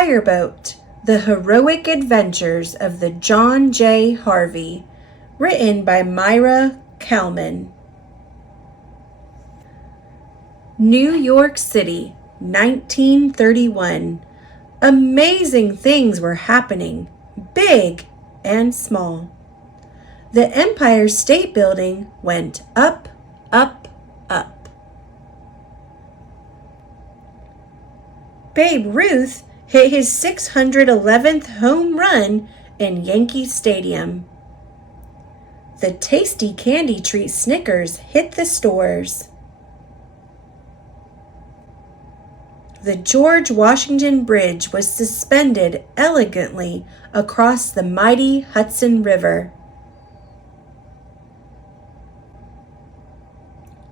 Fireboat: The Heroic Adventures of the John J. Harvey, written by Myra Kalman. New York City, 1931. Amazing things were happening, big and small. The Empire State Building went up, up, up. Babe Ruth hit his 611th home run in Yankee Stadium. The tasty candy treat Snickers hit the stores. The George Washington Bridge was suspended elegantly across the mighty Hudson River.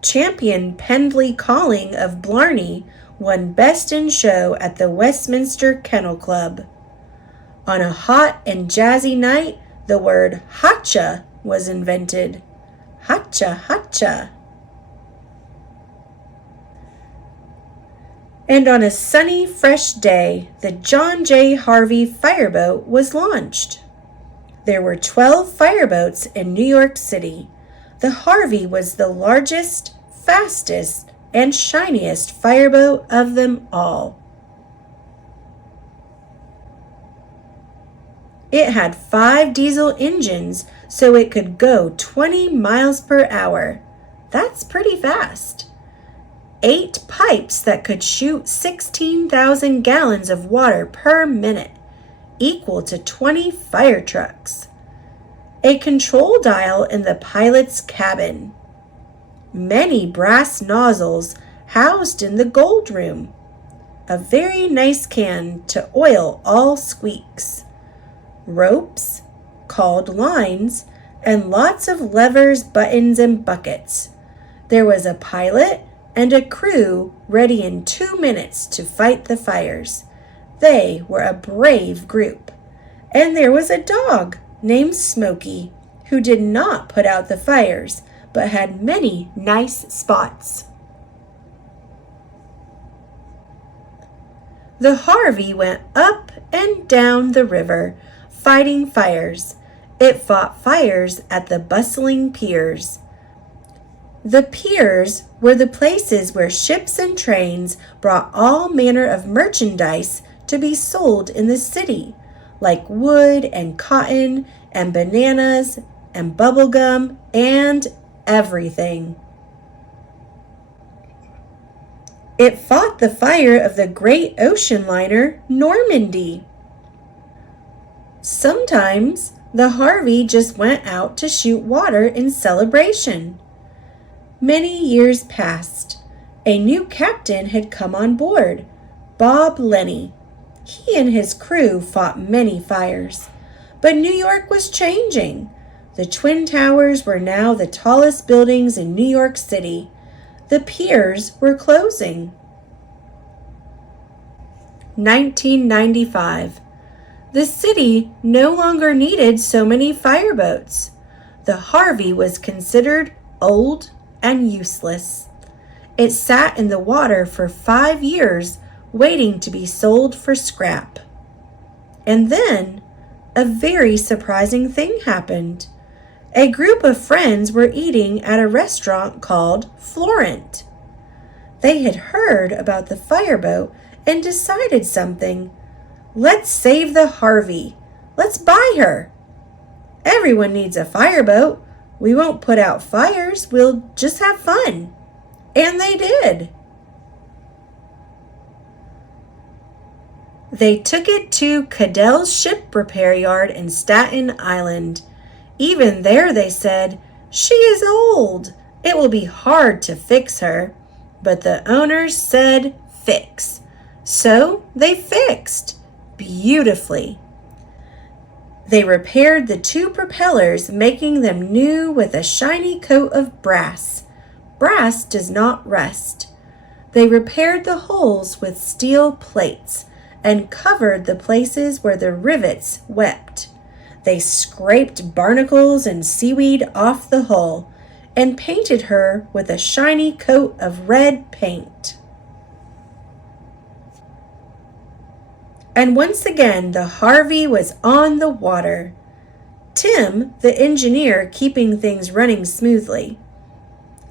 Champion Pendley Calling of Blarney won Best in Show at the Westminster Kennel Club. On a hot and jazzy night, the word hotcha was invented. Hotcha, hotcha. And on a sunny, fresh day, the John J. Harvey Fireboat was launched. There were 12 fireboats in New York City. The Harvey was the largest, fastest, and shiniest fireboat of them all. It had 5 diesel engines, so it could go 20 miles per hour. That's pretty fast. 8 pipes that could shoot 16,000 gallons of water per minute, equal to 20 fire trucks. A control dial in the pilot's cabin. Many brass nozzles housed in the gold room. A very nice can to oil all squeaks. Ropes, called lines, and lots of levers, buttons, and buckets. There was a pilot and a crew ready in 2 minutes to fight the fires. They were a brave group. And there was a dog named Smokey, who did not put out the fires, but had many nice spots. The Harvey went up and down the river, fighting fires. It fought fires at the bustling piers. The piers were the places where ships and trains brought all manner of merchandise to be sold in the city, like wood and cotton and bananas and bubblegum and everything. It fought the fire of the great ocean liner Normandy. Sometimes the Harvey just went out to shoot water in celebration. Many years passed. A new captain had come on board, Bob Lenny. He and his crew fought many fires. But New York was changing. The Twin Towers were now the tallest buildings in New York City. The piers were closing. 1995. The city no longer needed so many fireboats. The Harvey was considered old and useless. It sat in the water for 5 years, waiting to be sold for scrap. And then a very surprising thing happened. A group of friends were eating at a restaurant called Florent. They had heard about the fireboat and decided something. Let's save the Harvey. Let's buy her. Everyone needs a fireboat. We won't put out fires, we'll just have fun. And they did. They took it to Cadell's Ship Repair Yard in Staten Island. Even there they said, "She is old. It will be hard to fix her." But the owners said, "Fix." So they fixed beautifully. They repaired the 2 propellers, making them new with a shiny coat of brass. Brass does not rust. They repaired the holes with steel plates and covered the places where the rivets wept. They scraped barnacles and seaweed off the hull and painted her with a shiny coat of red paint. And once again, the Harvey was on the water. Tim, the engineer, keeping things running smoothly.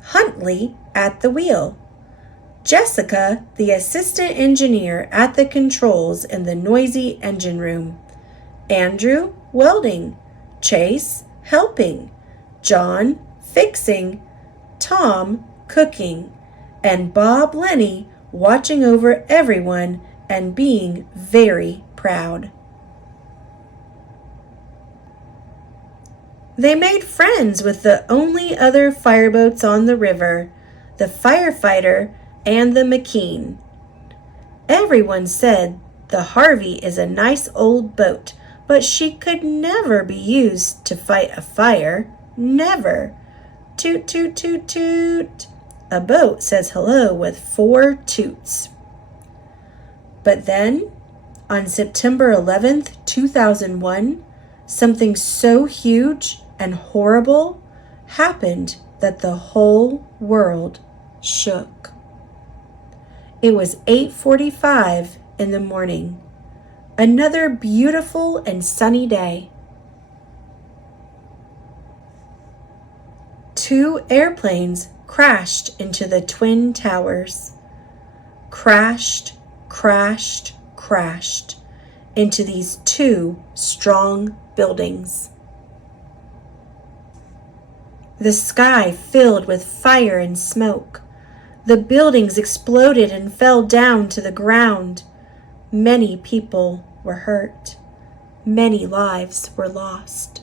Huntley at the wheel. Jessica, the assistant engineer at the controls in the noisy engine room. Andrew, welding. Chase, helping. John, fixing. Tom, cooking. And Bob Lenny, watching over everyone and being very proud. They made friends with the only other fireboats on the river, the firefighter and the McKean. Everyone said the Harvey is a nice old boat, but she could never be used to fight a fire. Never. Toot, toot, toot, toot. A boat says hello with 4 toots. But then, on September 11th, 2001, something so huge and horrible happened that the whole world shook. It was 8:45 in the morning. Another beautiful and sunny day. 2 airplanes crashed into the Twin Towers. Crashed, crashed, crashed into these 2 strong buildings. The sky filled with fire and smoke. The buildings exploded and fell down to the ground. Many people were hurt. Many lives were lost.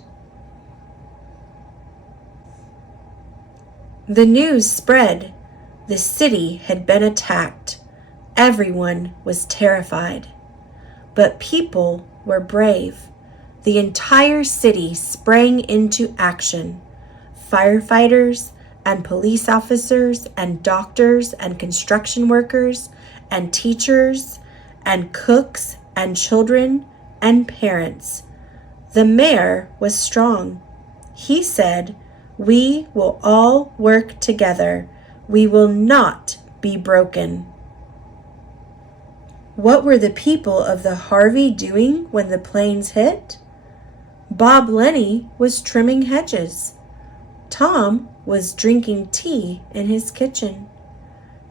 The news spread. The city had been attacked. Everyone was terrified. But people were brave. The entire city sprang into action. Firefighters and police officers and doctors and construction workers and teachers and cooks and children and parents. The mayor was strong. He said, "We will all work together. We will not be broken." What were the people of the Harvey doing when the planes hit? Bob Lenny was trimming hedges. Tom was drinking tea in his kitchen.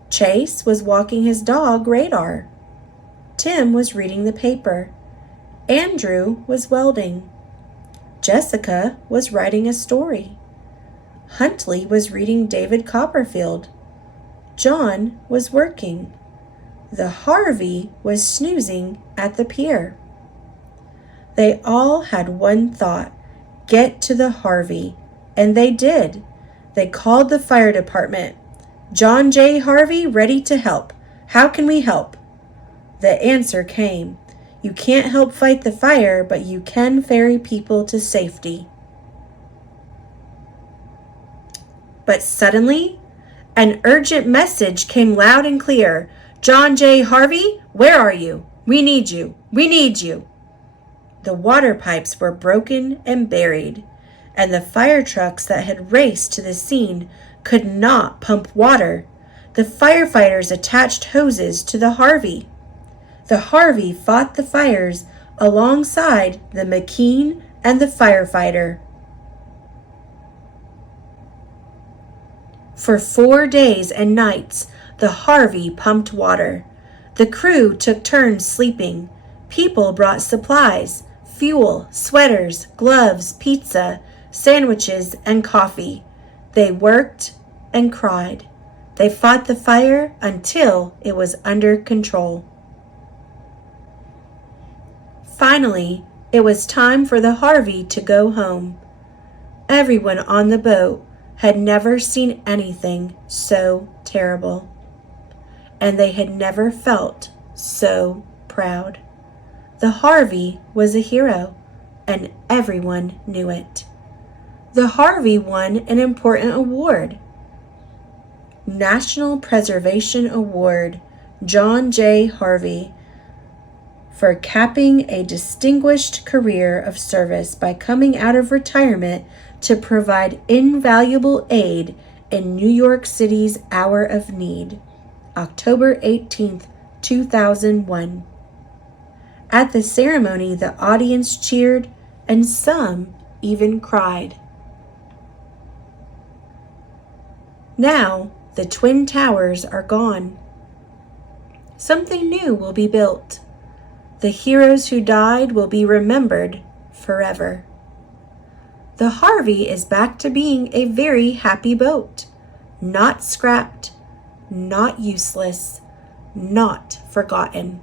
Chase was walking his dog Radar. Tim was reading the paper. Andrew was welding. Jessica was writing a story. Huntley was reading David Copperfield. John was working. The Harvey was snoozing at the pier. They all had one thought: get to the Harvey. And they did. They called the fire department. "John J. Harvey, ready to help. How can we help?" The answer came: "You can't help fight the fire, but you can ferry people to safety." But suddenly, an urgent message came loud and clear. "John J. Harvey, where are you? We need you. We need you." The water pipes were broken and buried, and the fire trucks that had raced to the scene could not pump water. The firefighters attached hoses to the Harvey. The Harvey fought the fires alongside the McKean and the firefighter. For 4 days and nights, the Harvey pumped water. The crew took turns sleeping. People brought supplies: fuel, sweaters, gloves, pizza, sandwiches, and coffee. They worked and cried. They fought the fire until it was under control. Finally, it was time for the Harvey to go home. Everyone on the boat had never seen anything so terrible, and they had never felt so proud. The Harvey was a hero, and everyone knew it. The Harvey won an important award. National Preservation Award, John J. Harvey, for capping a distinguished career of service by coming out of retirement to provide invaluable aid in New York City's hour of need, October 18th, 2001. At the ceremony, the audience cheered, and some even cried. Now, the twin towers are gone. Something new will be built. The heroes who died will be remembered forever. The Harvey is back to being a very happy boat, not scrapped, not useless, not forgotten.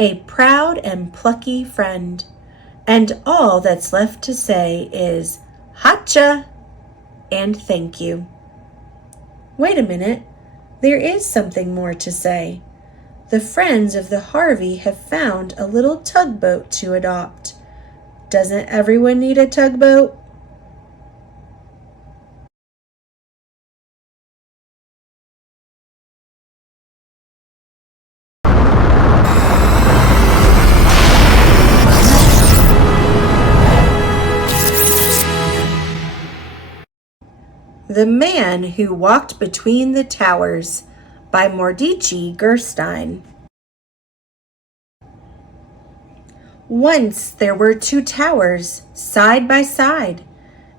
A proud and plucky friend, and all that's left to say is Hacha and thank you. Wait a minute, there is something more to say. The friends of the Harvey have found a little tugboat to adopt. Doesn't everyone need a tugboat? The Man Who Walked Between the Towers by Mordechai Gerstein. Once there were two towers, side by side.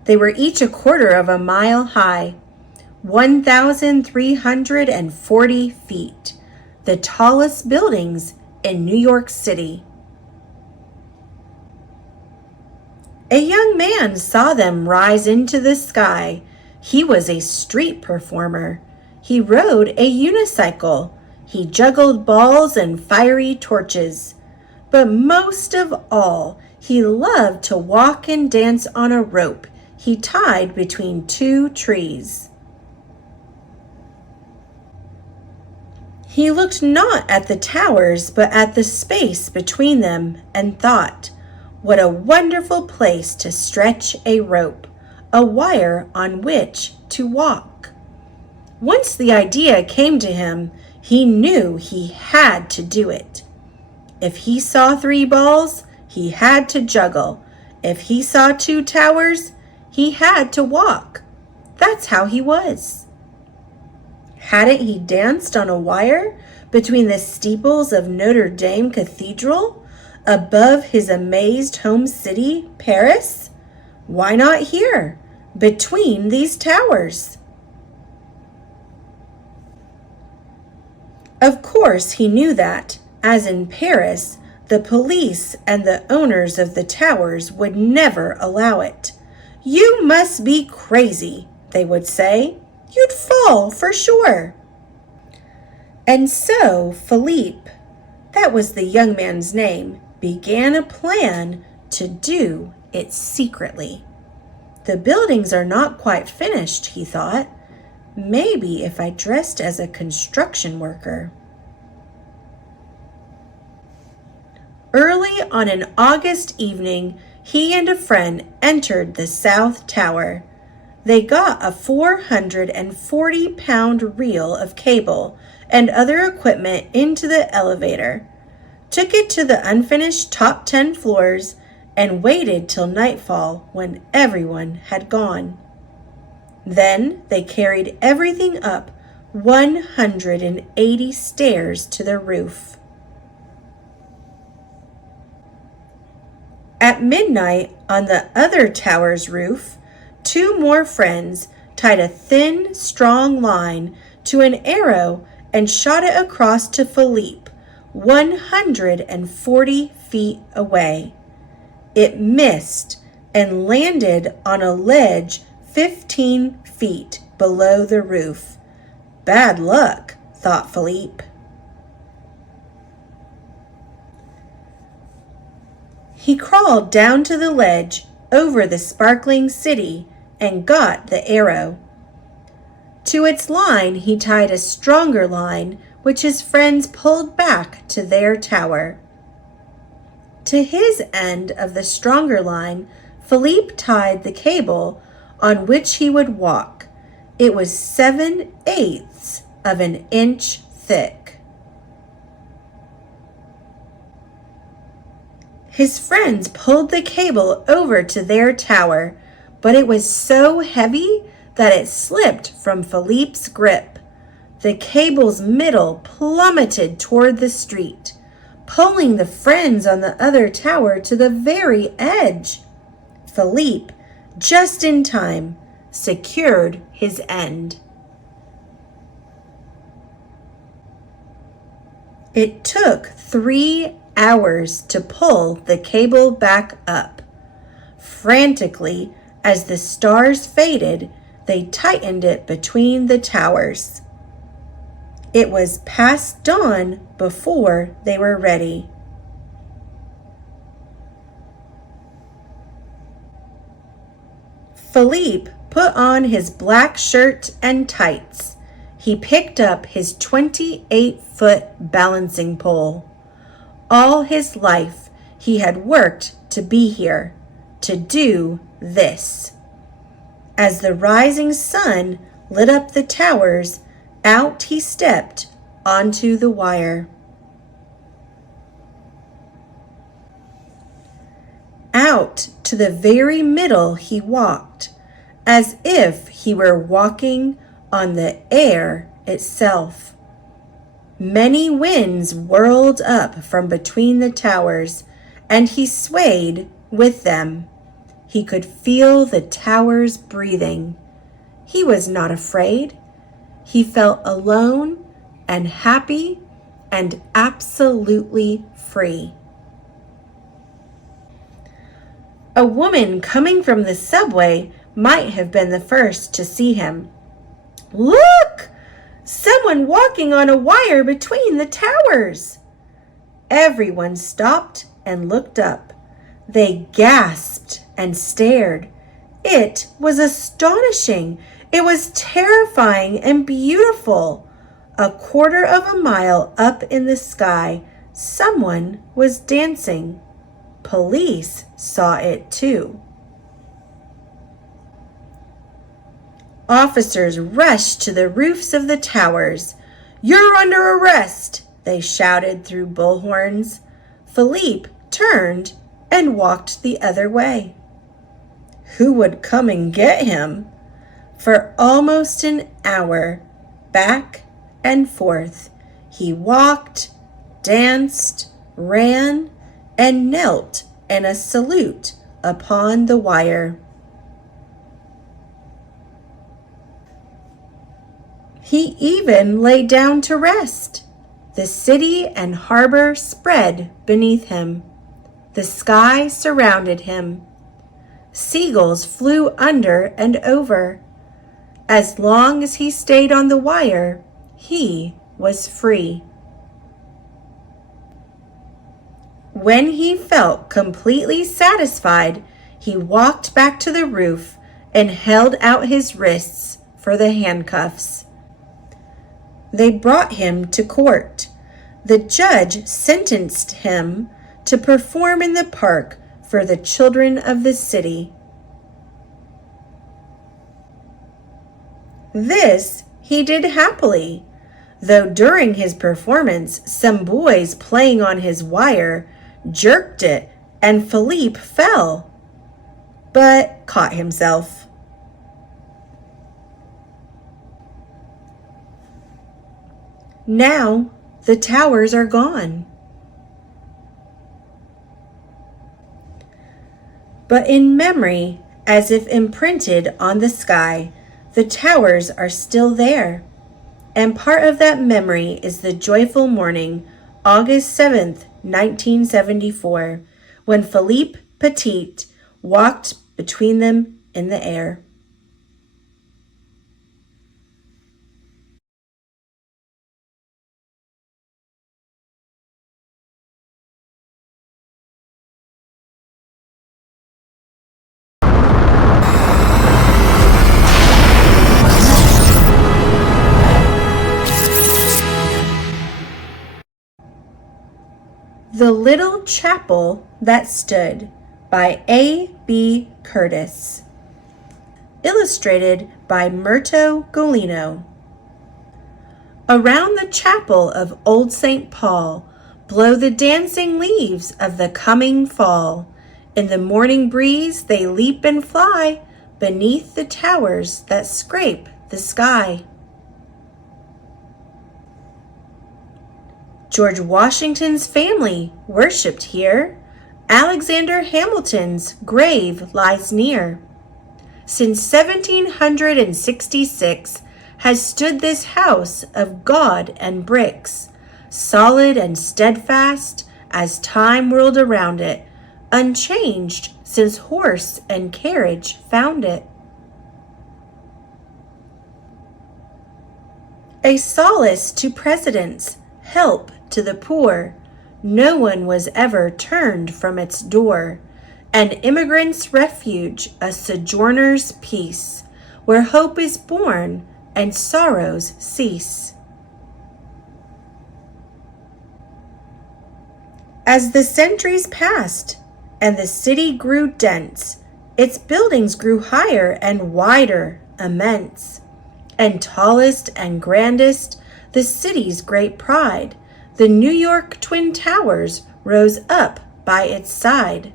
They were each 1/4 mile high, 1,340 feet, the tallest buildings in New York City. A young man saw them rise into the sky. He was a street performer. He rode a unicycle. He juggled balls and fiery torches. But most of all, he loved to walk and dance on a rope he tied between two trees. He looked not at the towers, but at the space between them, and thought, what a wonderful place to stretch a rope, a wire on which to walk. Once the idea came to him, he knew he had to do it. If he saw 3 balls, he had to juggle. If he saw 2 towers, he had to walk. That's how he was. Hadn't he danced on a wire between the steeples of Notre Dame Cathedral, above his amazed home city, Paris? Why not here, between these towers? Of course, he knew that, as in Paris, the police and the owners of the towers would never allow it. You must be crazy, they would say. You'd fall for sure. And so Philippe, that was the young man's name, began a plan to do it secretly. The buildings are not quite finished, he thought. Maybe if I dressed as a construction worker. Early on an August evening, he and a friend entered the South Tower. They got a 440-pound reel of cable and other equipment into the elevator, took it to the unfinished top 10 floors, and waited till nightfall when everyone had gone. Then they carried everything up 180 stairs to the roof. At midnight, on the other tower's roof, 2 more friends tied a thin, strong line to an arrow and shot it across to Philippe, 140 feet away. It missed and landed on a ledge 15 feet below the roof. Bad luck, thought Philippe. He crawled down to the ledge over the sparkling city and got the arrow. To its line he tied a stronger line, which his friends pulled back to their tower. To his end of the stronger line, Philippe tied the cable on which he would walk. It was 7/8 of an inch thick. His friends pulled the cable over to their tower, but it was so heavy that it slipped from Philippe's grip. The cable's middle plummeted toward the street. pulling the friends on the other tower to the very edge. Philippe, just in time, secured his end. It took 3 hours to pull the cable back up. Frantically, as the stars faded, they tightened it between the towers. It was past dawn before they were ready. Philippe put on his black shirt and tights. He picked up his 28-foot balancing pole. All his life he had worked to be here, to do this. As the rising sun lit up the towers, out he stepped onto the wire. Out to the very middle he walked, as if he were walking on the air itself. Many winds whirled up from between the towers, and he swayed with them. He could feel the towers breathing. He was not afraid. He felt alone and happy and absolutely free. A woman coming from the subway might have been the first to see him. "Look! Someone walking on a wire between the towers!" Everyone stopped and looked up. They gasped and stared. It was astonishing. It was terrifying and beautiful. A quarter of a mile up in the sky, someone was dancing. Police saw it too. Officers rushed to the roofs of the towers. "You're under arrest!" they shouted through bullhorns. Philippe turned and walked the other way. Who would come and get him? For almost an hour, back and forth, he walked, danced, ran, and knelt in a salute upon the wire. He even lay down to rest. The city and harbor spread beneath him. The sky surrounded him. Seagulls flew under and over. As long as he stayed on the wire, he was free. When he felt completely satisfied, he walked back to the roof and held out his wrists for the handcuffs. They brought him to court. The judge sentenced him to perform in the park for the children of the city. This he did happily, though during his performance some boys playing on his wire jerked it and Philippe fell, but caught himself. Now the towers are gone. But in memory, as if imprinted on the sky, the towers are still there. And part of that memory is the joyful morning, August 7th, 1974, when Philippe Petit walked between them in the air. The Little Chapel That Stood by A.B. Curtis. Illustrated by Murto Golino. Around the chapel of Old St. Paul blow the dancing leaves of the coming fall. In the morning breeze they leap and fly beneath the towers that scrape the sky. George Washington's family worshipped here. Alexander Hamilton's grave lies near. Since 1766 has stood this house of God and bricks, solid and steadfast as time whirled around it, unchanged since horse and carriage found it. A solace to presidents, help to the poor, no one was ever turned from its door. An immigrant's refuge, a sojourner's peace, where hope is born and sorrows cease. As the centuries passed and the city grew dense, its buildings grew higher and wider, immense. And tallest and grandest, the city's great pride, the New York Twin Towers rose up by its side.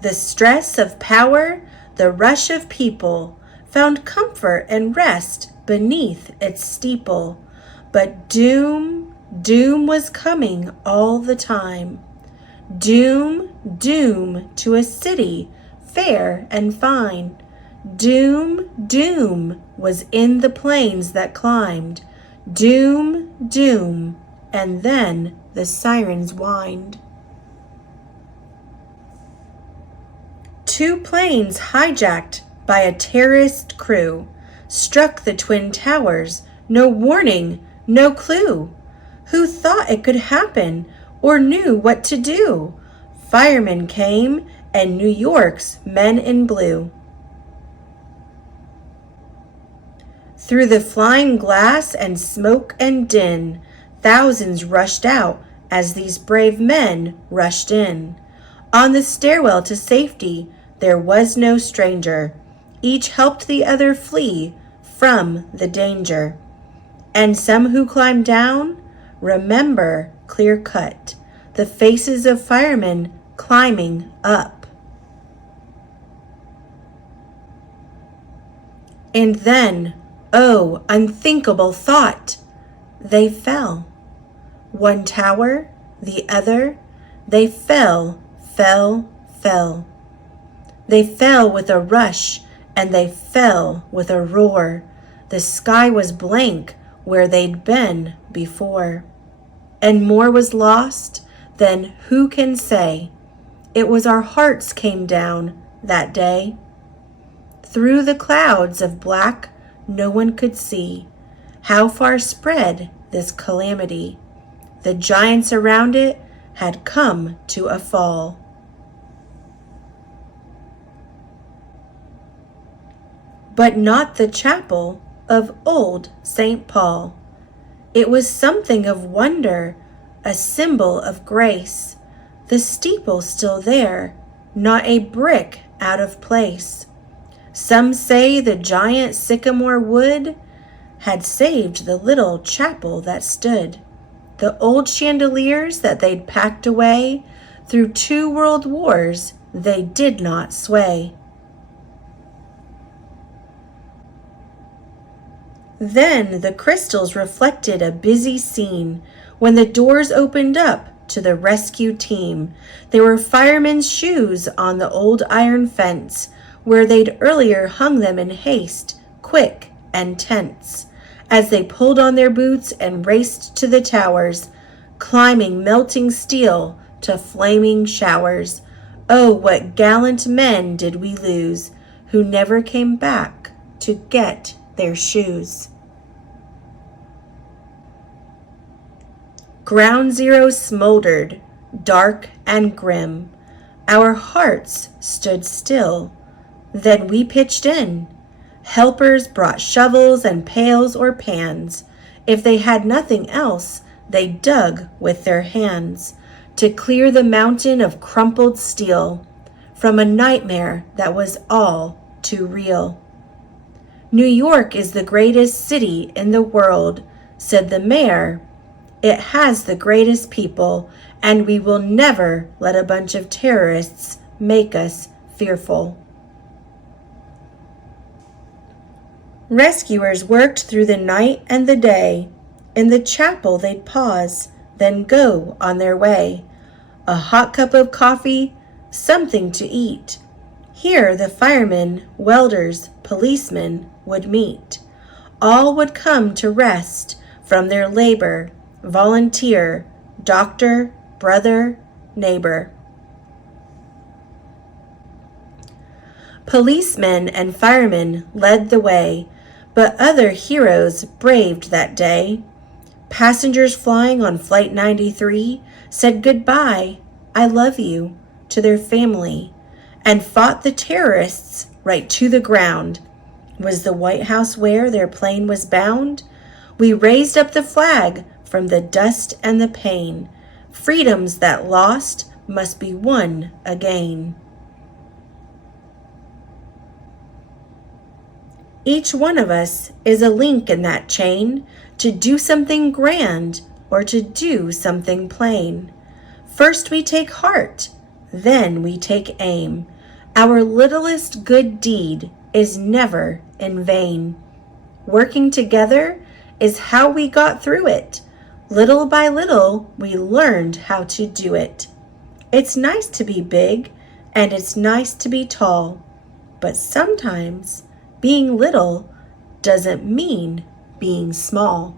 The stress of power, the rush of people, found comfort and rest beneath its steeple. But doom, doom was coming all the time. Doom, doom to a city fair and fine. Doom, doom was in the plains that climbed. Doom, doom, and then the sirens whined. 2 planes hijacked by a terrorist crew struck the Twin Towers. No warning, no clue. Who thought it could happen or knew what to do? Firemen came and New York's men in blue. Through the flying glass and smoke and din, thousands rushed out as these brave men rushed in. On the stairwell to safety, there was no stranger. Each helped the other flee from the danger. And some who climbed down, remember clear cut, the faces of firemen climbing up. And then, oh, unthinkable thought, they fell. One tower, the other, they fell. They fell with a rush, and they fell with a roar. The sky was blank where they'd been before. And more was lost than who can say. It was our hearts came down that day. Through the clouds of black, no one could see how far spread this calamity. The giants around it had come to a fall. But not the chapel of old St. Paul. It was something of wonder, a symbol of grace. The steeple still there, not a brick out of place. Some say the giant sycamore wood had saved the little chapel that stood. The old chandeliers that they'd packed away through 2 world wars, they did not sway. Then the crystals reflected a busy scene when the doors opened up to the rescue team. There were firemen's shoes on the old iron fence where they'd earlier hung them in haste, quick and tense, as they pulled on their boots and raced to the towers, climbing melting steel to flaming showers. Oh, what gallant men did we lose, who never came back to get their shoes. Ground Zero smoldered, dark and grim. Our hearts stood still. Then we pitched in. Helpers brought shovels and pails or pans. If they had nothing else, they dug with their hands to clear the mountain of crumpled steel from a nightmare that was all too real. New York is the greatest city in the world, said the mayor. It has the greatest people, and we will never let a bunch of terrorists make us fearful. Rescuers worked through the night and the day. In the chapel they'd pause, then go on their way. A hot cup of coffee, something to eat. Here the firemen, welders, policemen would meet. All would come to rest from their labor, volunteer, doctor, brother, neighbor. Policemen and firemen led the way, but other heroes braved that day. Passengers flying on Flight 93 said goodbye, I love you, to their family, and fought the terrorists right to the ground. Was the White House where their plane was bound? We raised up the flag from the dust and the pain. Freedoms that lost must be won again. Each one of us is a link in that chain to do something grand or to do something plain. First we take heart, then we take aim. Our littlest good deed is never in vain. Working together is how we got through it. Little by little, we learned how to do it. It's nice to be big, and it's nice to be tall, but sometimes being little doesn't mean being small.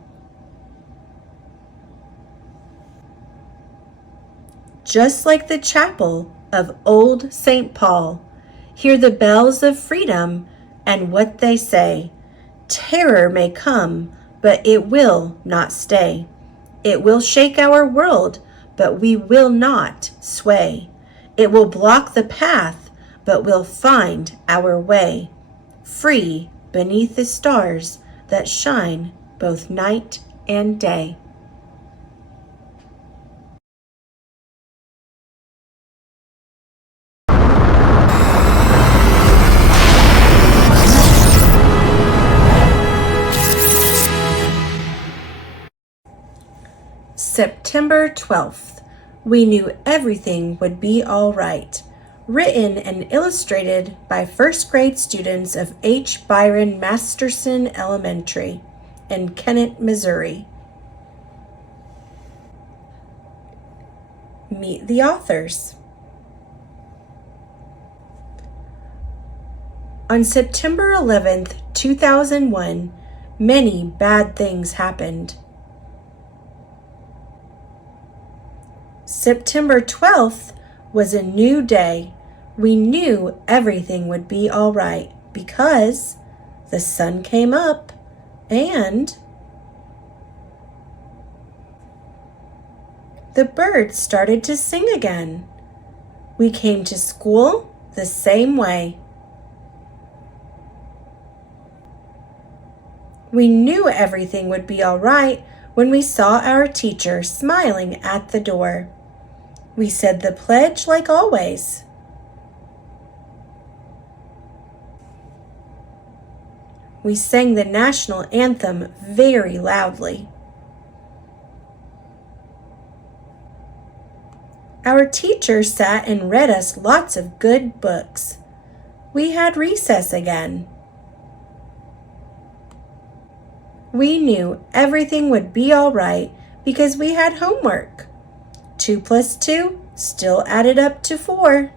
Just like the chapel of old St. Paul, hear the bells of freedom and what they say. Terror may come, but it will not stay. It will shake our world, but we will not sway. It will block the path, but we'll find our way. Free beneath the stars that shine both night and day. September 12th. We knew everything would be all right. Written and illustrated by first grade students of H. Byron Masterson Elementary in Kennett, Missouri. Meet the authors. On September 11th, 2001, many bad things happened. September 12th was a new day. We knew everything would be all right because the sun came up and the birds started to sing again. We came to school the same way. We knew everything would be all right when we saw our teacher smiling at the door. We said the pledge like always. We sang the national anthem very loudly. Our teacher sat and read us lots of good books. We had recess again. We knew everything would be all right because we had homework. 2 plus 2 still added up to 4.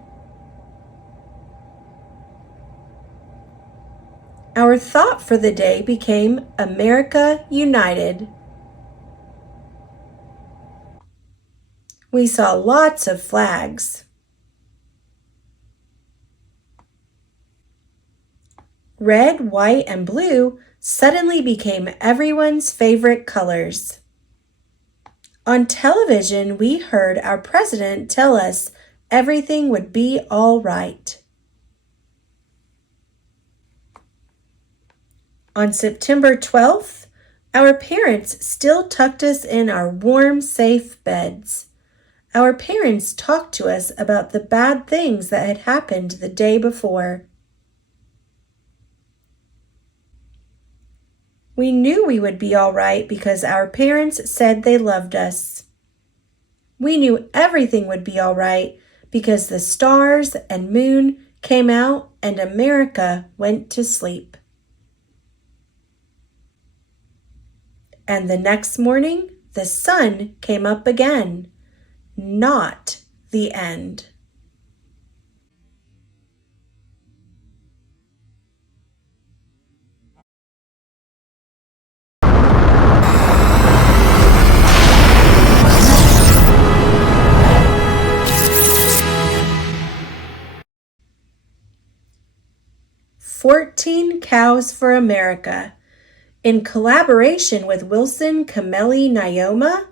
Our thought for the day became America United. We saw lots of flags. Red, white, and blue suddenly became everyone's favorite colors. On television, we heard our president tell us everything would be all right. On September 12th, our parents still tucked us in our warm, safe beds. Our parents talked to us about the bad things that had happened the day before. We knew we would be all right because our parents said they loved us. We knew everything would be all right because the stars and moon came out and America went to sleep. And the next morning, the sun came up again. Not the end. "14 Cows for America," in collaboration with Wilson Camelli Naoma,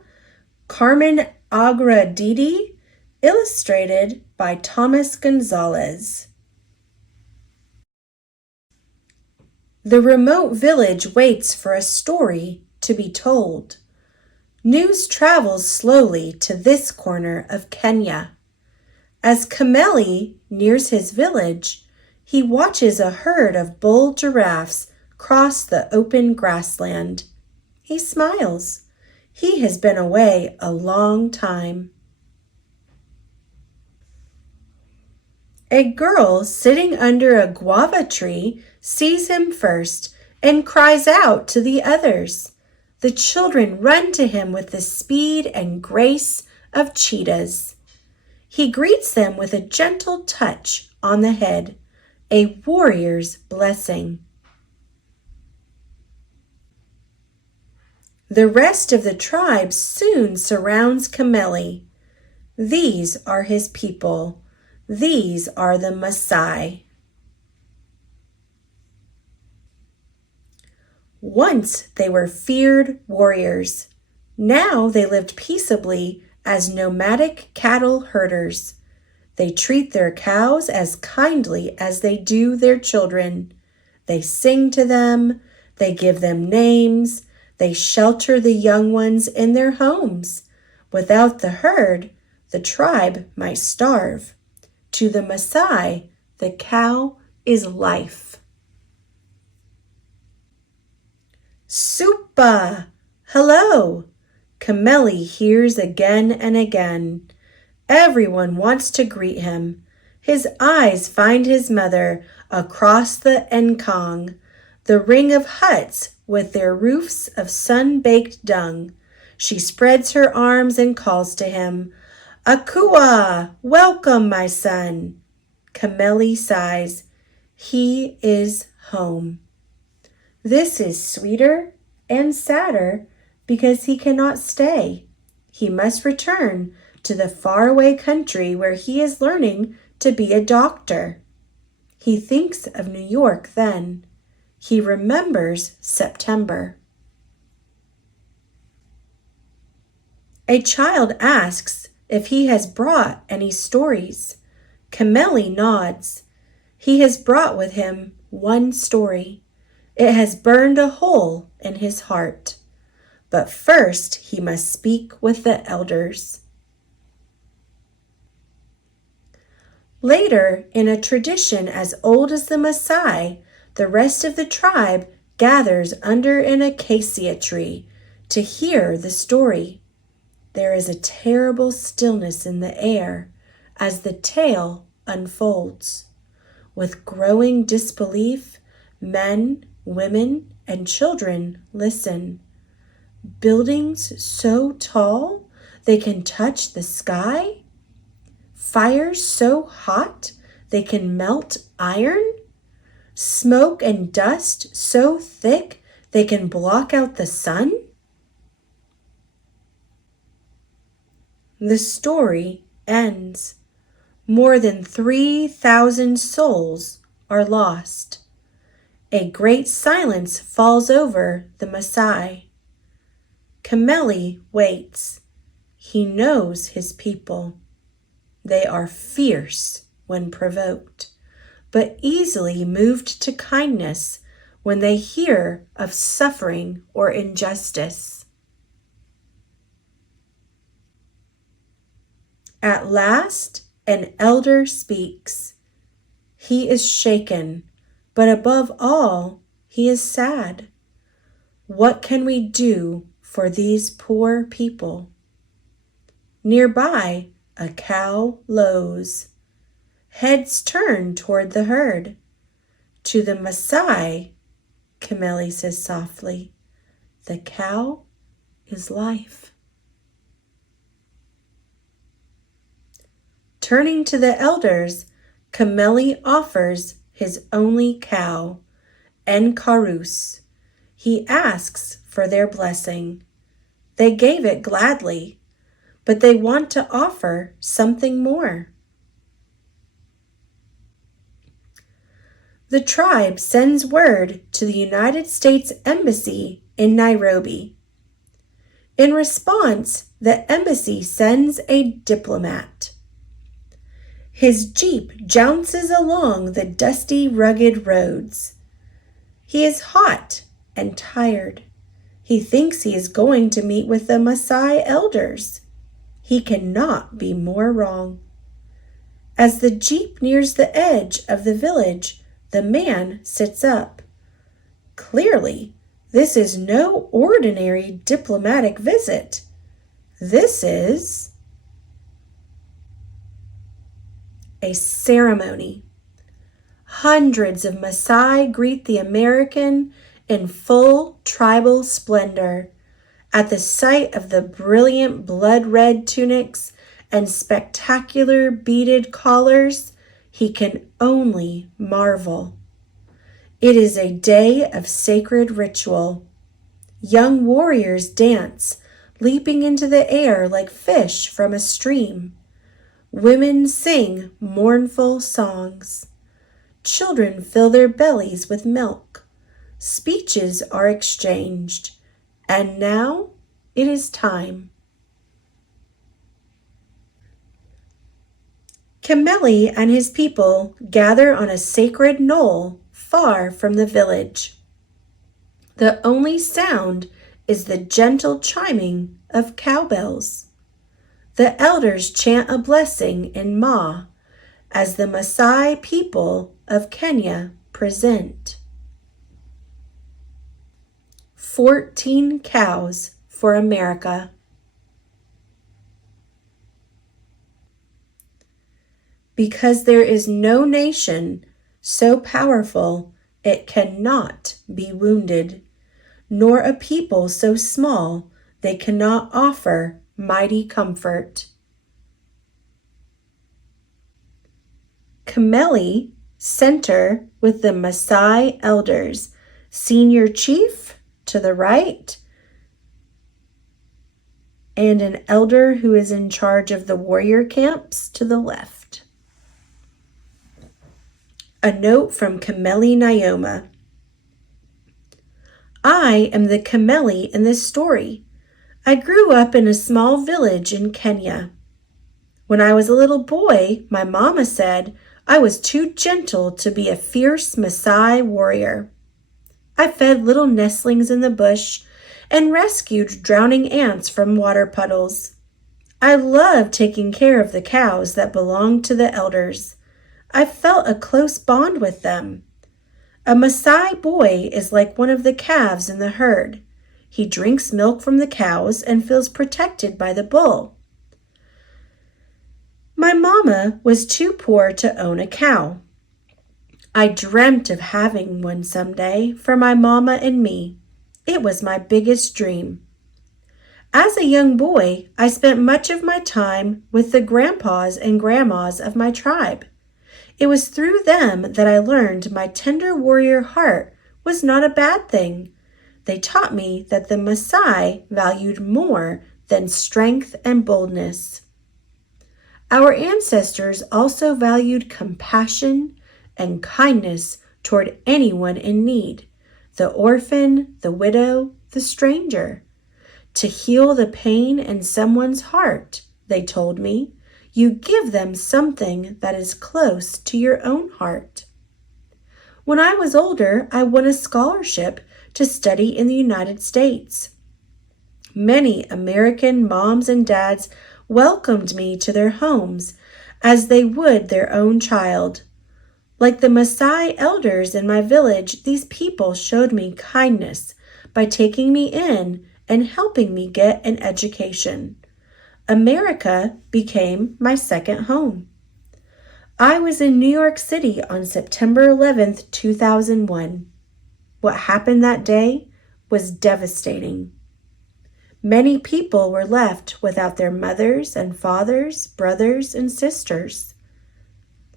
Carmen Agradidi, illustrated by Thomas Gonzalez. The remote village waits for a story to be told. News travels slowly to this corner of Kenya. As Camelli nears his village, he watches a herd of bull giraffes cross the open grassland. He smiles. He has been away a long time. A girl sitting under a guava tree sees him first and cries out to the others. The children run to him with the speed and grace of cheetahs. He greets them with a gentle touch on the head, a warrior's blessing. The rest of the tribe soon surrounds Camelli. These are his people. These are the Maasai. Once they were feared warriors. Now they lived peaceably as nomadic cattle herders. They treat their cows as kindly as they do their children. They sing to them. They give them names. They shelter the young ones in their homes. Without the herd, the tribe might starve. To the Maasai, the cow is life. Supa! Hello! Camelli hears again and again. Everyone wants to greet him. His eyes find his mother across the Nkong, the ring of huts with their roofs of sun-baked dung. She spreads her arms and calls to him, "Akua, welcome, my son." Camelli sighs. He is home. This is sweeter and sadder because he cannot stay. He must return to the faraway country where he is learning to be a doctor. He thinks of New York then. He remembers September. A child asks if he has brought any stories. Camelli nods. He has brought with him one story. It has burned a hole in his heart. But first he must speak with the elders. Later, in a tradition as old as the Maasai, the rest of the tribe gathers under an acacia tree to hear the story. There is a terrible stillness in the air as the tale unfolds. With growing disbelief, men, women, and children listen. Buildings so tall they can touch the sky? Fires so hot they can melt iron? Smoke and dust so thick they can block out the sun? The story ends. More than 3,000 souls are lost. A great silence falls over the Maasai. Camelli waits. He knows his people. They are fierce when provoked, but easily moved to kindness when they hear of suffering or injustice. At last, an elder speaks. He is shaken, but above all, he is sad. What can we do for these poor people? Nearby, a cow lows. Heads turn toward the herd. To the Maasai, Camelli says softly, The cow is life. Turning to the elders, Camelli offers his only cow, Encarus. He asks for their blessing. They gave it gladly, but they want to offer something more. The tribe sends word to the United States Embassy in Nairobi. In response, the embassy sends a diplomat. His jeep jounces along the dusty, rugged roads. He is hot and tired. He thinks he is going to meet with the Maasai elders. He cannot be more wrong. As the jeep nears the edge of the village, the man sits up. Clearly, this is no ordinary diplomatic visit. This is a ceremony. Hundreds of Maasai greet the American in full tribal splendor. At the sight of the brilliant blood-red tunics and spectacular beaded collars, he can only marvel. It is a day of sacred ritual. Young warriors dance, leaping into the air like fish from a stream. Women sing mournful songs. Children fill their bellies with milk. Speeches are exchanged. And now it is time. Camelli and his people gather on a sacred knoll far from the village. The only sound is the gentle chiming of cowbells. The elders chant a blessing in Ma as the Maasai people of Kenya present 14 cows for America. Because there is no nation so powerful it cannot be wounded, nor a people so small they cannot offer mighty comfort. Camelli center with the Maasai elders, senior chief to the right, and an elder who is in charge of the warrior camps to the left. A note from Camelli Naoma. I am the Camelli in this story. I grew up in a small village in Kenya. When I was a little boy, my mama said I was too gentle to be a fierce Maasai warrior. I fed little nestlings in the bush and rescued drowning ants from water puddles. I loved taking care of the cows that belonged to the elders. I felt a close bond with them. A Maasai boy is like one of the calves in the herd. He drinks milk from the cows and feels protected by the bull. My mama was too poor to own a cow. I dreamt of having one someday for my mama and me. It was my biggest dream. As a young boy, I spent much of my time with the grandpas and grandmas of my tribe. It was through them that I learned my tender warrior heart was not a bad thing. They taught me that the Maasai valued more than strength and boldness. Our ancestors also valued compassion and kindness toward anyone in need, the orphan, the widow, the stranger. To heal the pain in someone's heart, they told me, you give them something that is close to your own heart. When I was older, I won a scholarship to study in the United States. Many American moms and dads welcomed me to their homes as they would their own child. Like the Maasai elders in my village, these people showed me kindness by taking me in and helping me get an education. America became my second home. I was in New York City on September 11th, 2001. What happened that day was devastating. Many people were left without their mothers and fathers, brothers and sisters.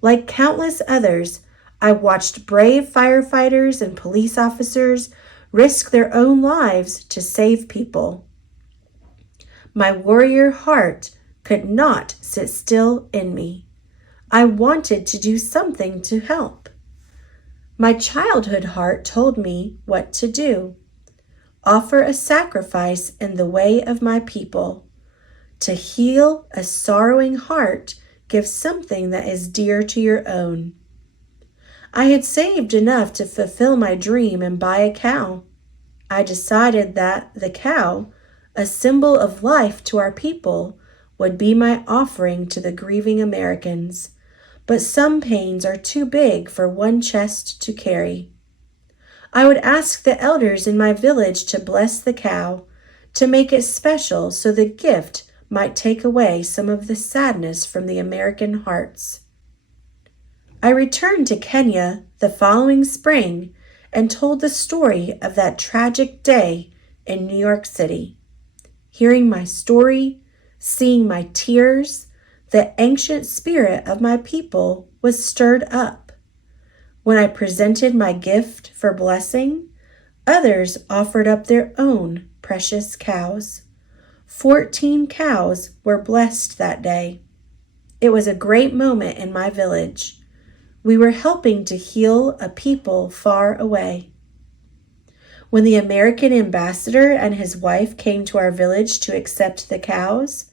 Like countless others, I watched brave firefighters and police officers risk their own lives to save people. My warrior heart could not sit still in me. I wanted to do something to help. My childhood heart told me what to do. Offer a sacrifice in the way of my people. To heal a sorrowing heart, give something that is dear to your own. I had saved enough to fulfill my dream and buy a cow. I decided that the cow, a symbol of life to our people, would be my offering to the grieving Americans. But some pains are too big for one chest to carry. I would ask the elders in my village to bless the cow, to make it special so the gift might take away some of the sadness from the American hearts. I returned to Kenya the following spring and told the story of that tragic day in New York City. Hearing my story, seeing my tears, the ancient spirit of my people was stirred up. When I presented my gift for blessing, others offered up their own precious cows. 14 cows were blessed that day. It was a great moment in my village. We were helping to heal a people far away. When the American ambassador and his wife came to our village to accept the cows,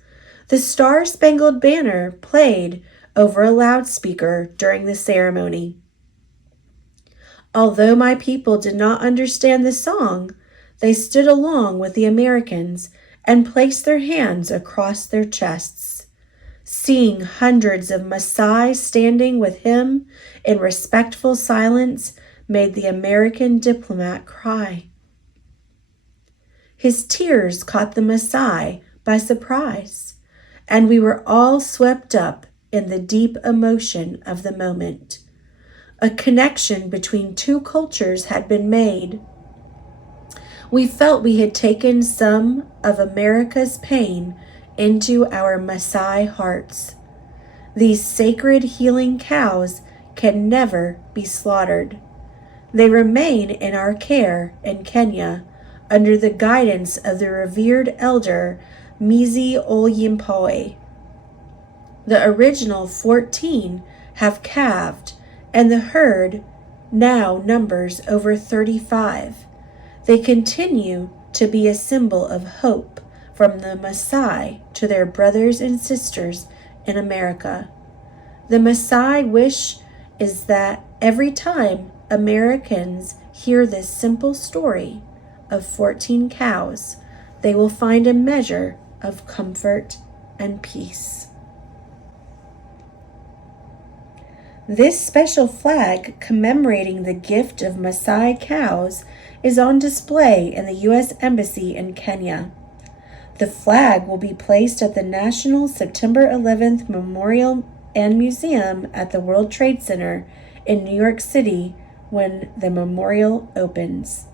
the Star-Spangled Banner played over a loudspeaker during the ceremony. Although my people did not understand the song, they stood along with the Americans and placed their hands across their chests. Seeing hundreds of Maasai standing with him in respectful silence made the American diplomat cry. His tears caught the Maasai by surprise, and we were all swept up in the deep emotion of the moment. A connection between two cultures had been made. We felt we had taken some of America's pain into our Maasai hearts. These sacred healing cows can never be slaughtered. They remain in our care in Kenya under the guidance of the revered elder Mizi Olympoi. The original 14 have calved, and the herd now numbers over 35. They continue to be a symbol of hope from the Maasai to their brothers and sisters in America. The Maasai wish is that every time Americans hear this simple story of 14 cows, they will find a measure of comfort and peace. This special flag commemorating the gift of Maasai cows is on display in the U.S. Embassy in Kenya. The flag will be placed at the National September 11th Memorial and Museum at the World Trade Center in New York City when the memorial opens.